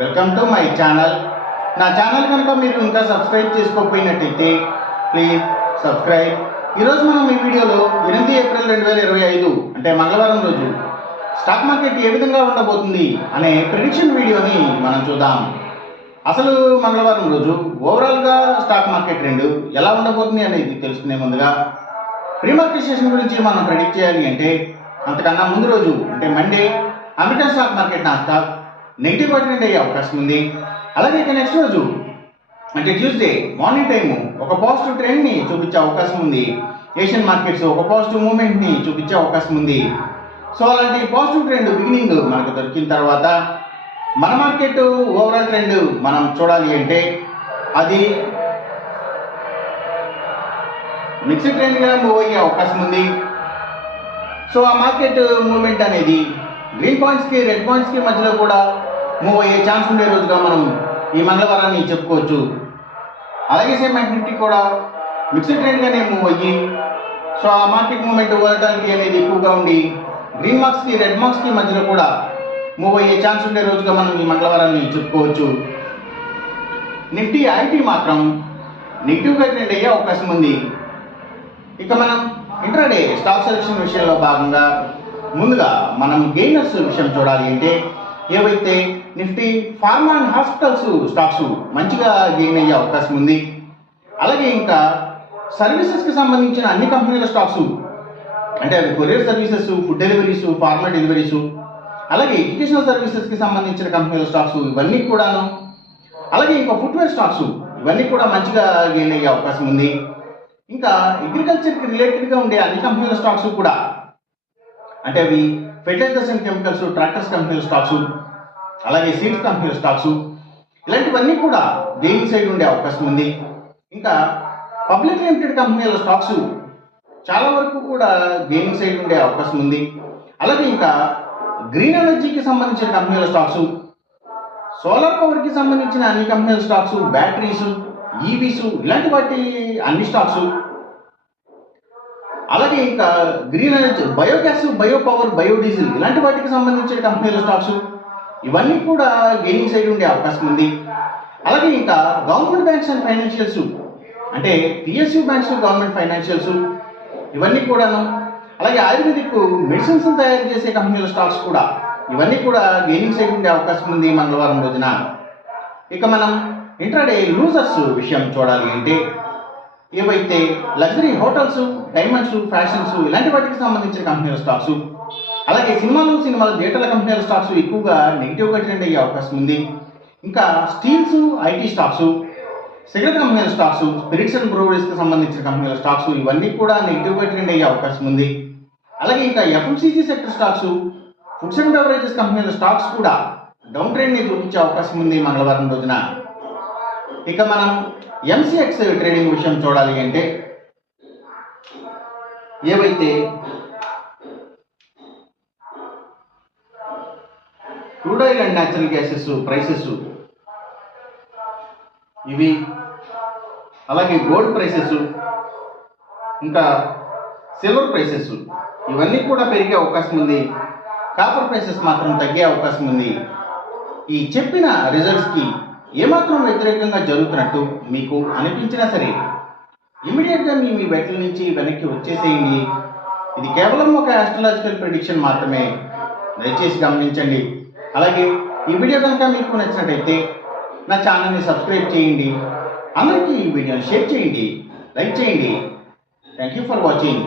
Welcome to my channel. నా channel కనుక మీరు ఇంకా సబ్స్క్రైబ్ చేసుకోకపోయినట్టయితే ప్లీజ్ సబ్స్క్రైబ్. ఈరోజు మనం ఈ వీడియోలో 8 ఏప్రిల్ 2025 అంటే మంగళవారం రోజు స్టాక్ మార్కెట్ ఏ విధంగా ఉండబోతుంది అనే ప్రిడిక్షన్ వీడియోని మనం చూద్దాం. అసలు మంగళవారం రోజు ఓవరాల్గా స్టాక్ మార్కెట్ ట్రెండ్ ఎలా ఉండబోతుంది అనేది తెలుసుకునే ముందుగా ప్రీ మార్కెట్ సెషన్ గురించి మనం ప్రెడిక్ట్ చేయాలి అంటే అంతకన్నా ముందు రోజు అంటే Monday American stock market Nasdaq negative trend అయ్యే అవకాశం ఉంది. అలాగే ఇక నెక్స్ట్ రోజు అంటే ట్యూస్డే మార్నింగ్ టైము ఒక పాజిటివ్ ట్రెండ్ని చూపించే అవకాశం ఉంది. ఏషియన్ మార్కెట్స్ ఒక పాజిటివ్ మూమెంట్ని చూపించే అవకాశం ఉంది. సో అలాంటి పాజిటివ్ ట్రెండ్ బిగినింగ్ మనకు దొరికిన తర్వాత మన మార్కెట్ ఓవరాల్ ట్రెండ్ మనం చూడాలి అంటే అది మిక్స్డ్ ట్రెండ్గా మూవ్ అయ్యే అవకాశం ఉంది. సో ఆ మార్కెట్ మూవ్మెంట్ అనేది గ్రీన్ పాయింట్స్కి రెడ్ పాయింట్స్కి మధ్యలో కూడా మూవ్ అయ్యే ఛాన్స్ ఉండే రోజుగా మనం ఈ మంగళవారాన్ని చెప్పుకోవచ్చు. అలాగే సేమ్ యాక్టివిటీ కూడా మిక్స్డ్ ట్రెండ్గానే మూవ్ అయ్యి సో ఆ మార్కెట్ మూవ్మెంట్ వాలటాలిటీ అనేది ఎక్కువగా ఉండి గ్రీన్ మార్క్స్కి రెడ్ మార్క్స్కి మధ్యలో కూడా మూవ్ అయ్యే ఛాన్స్ ఉండే రోజుగా మనం ఈ మంగళవారాన్ని చెప్పుకోవచ్చు. నిఫ్టీ ఐటీ మాత్రం నెగిటివ్గా ట్రెండ్ అయ్యే అవకాశం ఉంది. ఇక మనం ఇంట్రాడే స్టాక్ సెలెక్షన్ విషయంలో భాగంగా ముందుగా మనం గెయినర్స్ విషయం చూడాలి అంటే ఏవైతే Nifty pharma and hospitals stocks మంచిగా గెయిన్ అయ్యే అవకాశం ఉంది. అలాగే ఇంకా సర్వీసెస్కి సంబంధించిన అన్ని కంపెనీల స్టాక్స్ అంటే అవి courier services, food deliveries, pharma deliveries, అలాగే ఎడ్యుకేషనల్ సర్వీసెస్కి సంబంధించిన కంపెనీల స్టాక్స్ ఇవన్నీ కూడాను, అలాగే ఇంకా ఫుట్వేర్ స్టాక్స్ ఇవన్నీ కూడా మంచిగా గెయిన్ అయ్యే అవకాశం ఉంది. ఇంకా అగ్రికల్చర్కి రిలేటెడ్గా ఉండే అన్ని కంపెనీల స్టాక్స్ కూడా అంటే అవి ఫెర్టిలైజర్స్ అండ్ కెమికల్స్, ట్రాక్టర్స్ కంపెనీల స్టాక్స్, అలాగే సీడ్స్ కంపెనీల స్టాక్స్ ఇలాంటివన్నీ కూడా గెయినింగ్ సైడ్ ఉండే అవకాశం ఉంది. ఇంకా పబ్లిక్ లిమిటెడ్ కంపెనీల స్టాక్స్ చాలా వరకు కూడా గెయినింగ్ సైడ్ ఉండే అవకాశం ఉంది. అలాగే ఇంకా గ్రీన్ ఎనర్జీకి సంబంధించిన కంపెనీల స్టాక్స్, సోలార్ పవర్కి సంబంధించిన అన్ని కంపెనీల స్టాక్స్, బ్యాటరీస్, ఈవీస్ ఇలాంటి వాటి అన్ని స్టాక్స్, అలాగే ఇంకా green energy, biogas, bio power, biodiesel ఇలాంటి వాటికి సంబంధించిన కంపెనీల స్టాక్స్ ఇవన్నీ కూడా గెయినింగ్ సైడ్ ఉండే అవకాశం ఉంది. అలాగే ఇంకా గవర్నమెంట్ బ్యాంక్స్ అండ్ ఫైనాన్షియల్స్ అంటే పిఎస్యూ బ్యాంక్స్, గవర్నమెంట్ ఫైనాన్షియల్స్ ఇవన్నీ కూడాను, అలాగే ఆయుర్వేదిక్ మెడిసిన్స్ తయారు చేసే కంపెనీల స్టాక్స్ కూడా ఇవన్నీ కూడా గెయినింగ్ సైడ్ ఉండే అవకాశం ఉంది మంగళవారం రోజున. ఇక మనం ఇంట్రాడే లూజర్స్ విషయం చూడాలి అంటే ఏవైతే లగ్జరీ హోటల్స్, డైమండ్స్, ఫ్యాషన్స్ ఇలాంటి వాటికి సంబంధించిన కంపెనీల స్టాక్స్, అలాగే సినిమాల థియేటర్ల కంపెనీల స్టాక్స్ ఎక్కువగా నెగిటివ్గా ట్రెండ్ అయ్యే అవకాశం ఉంది. ఇంకా స్టీల్స్, ఐటీ స్టాక్స్, సిగరెట్ కంపెనీల స్టాక్స్, స్పిరిట్స్ అండ్ బ్రూవరీస్కి సంబంధించిన కంపెనీల స్టాక్స్ ఇవన్నీ కూడా నెగిటివ్గా ట్రెండ్ అయ్యే అవకాశం ఉంది. అలాగే ఇంకా FMCG sector stocks, foods and beverages కంపెనీల స్టాక్స్ కూడా డౌన్ ట్రెండ్ని చూపించే అవకాశం ఉంది మంగళవారం రోజున. ఇక మనం ఎంసీఎక్స్ ట్రేడింగ్ విషయం చూడాలి అంటే ఏవైతే crude oil and natural gases prices ఇవి, అలాగే గోల్డ్ ప్రైసెస్, ఇంకా సిల్వర్ ప్రైసెస్ ఇవన్నీ కూడా పెరిగే అవకాశం ఉంది. కాపర్ ప్రైసెస్ మాత్రం తగ్గే అవకాశం ఉంది. ఈ చెప్పిన రిజల్ట్స్కి ఏమాత్రం వ్యతిరేకంగా జరుగుతున్నట్టు మీకు అనిపించినా సరే ఇమీడియట్గా మీ బెట్ల నుంచి వెనక్కి వచ్చేసేయండి. ఇది కేవలం ఒక ఆస్ట్రాలజికల్ ప్రెడిక్షన్ మాత్రమే, దయచేసి గమనించండి. అలాగే ఈ వీడియో కనుక మీకు నచ్చినట్టయితే నా ఛానల్ని సబ్స్క్రైబ్ చేయండి. అందరికీ ఈ వీడియోని షేర్ చేయండి, లైక్ చేయండి. Thank you for watching.